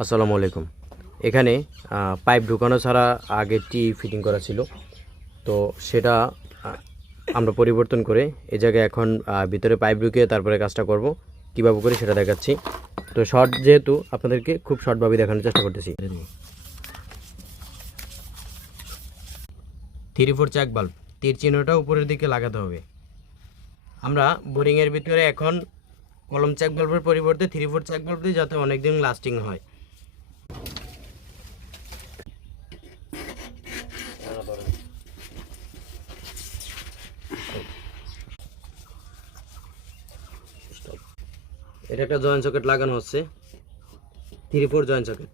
আসসালামু আলাইকুম। এখানে পাইপ ঢুকানো ছাড়া আগে টি ফিটিং করা ছিল, তো সেটা আমরা পরিবর্তন করে এই জায়গায় এখন ভিতরে পাইপ ঢুকিয়ে তারপরে কাজটা করব। কীভাবে করি সেটা দেখাচ্ছি। তো শর্ট যেহেতু আপনাদেরকে খুব শর্টভাবে দেখানোর চেষ্টা করতেছি। 3/4 চ্যাক বাল্ব তীর চিহ্নটা উপরের দিকে লাগাতে হবে। আমরা বোরিংয়ের ভিতরে এখন কলম চ্যাক বাল্বের পরিবর্তে 3/4 চ্যাক বাল্ব দিই, যাতে অনেক দিন লাস্টিং হয়। এটা একটা জয়েন্ট সকেট লাগানো হচ্ছে, 3/4 জয়েন্ট সকেট।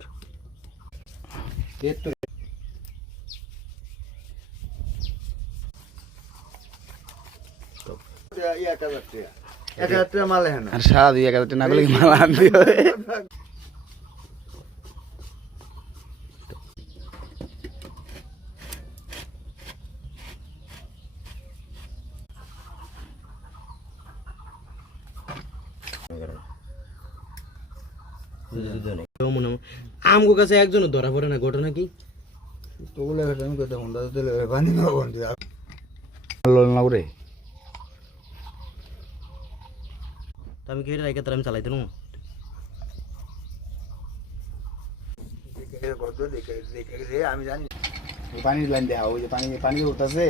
আর সারা 2,000 না করলে মাল আনতে হবে। আমগো কাছে একজন ধরা পড়ে না, ঘটনা কি? আমি কি রাইকে তার আমি চালাইতে নো আমি জানি পানির লাইন দেখা, ওই যে পানি পানি উঠতেছে।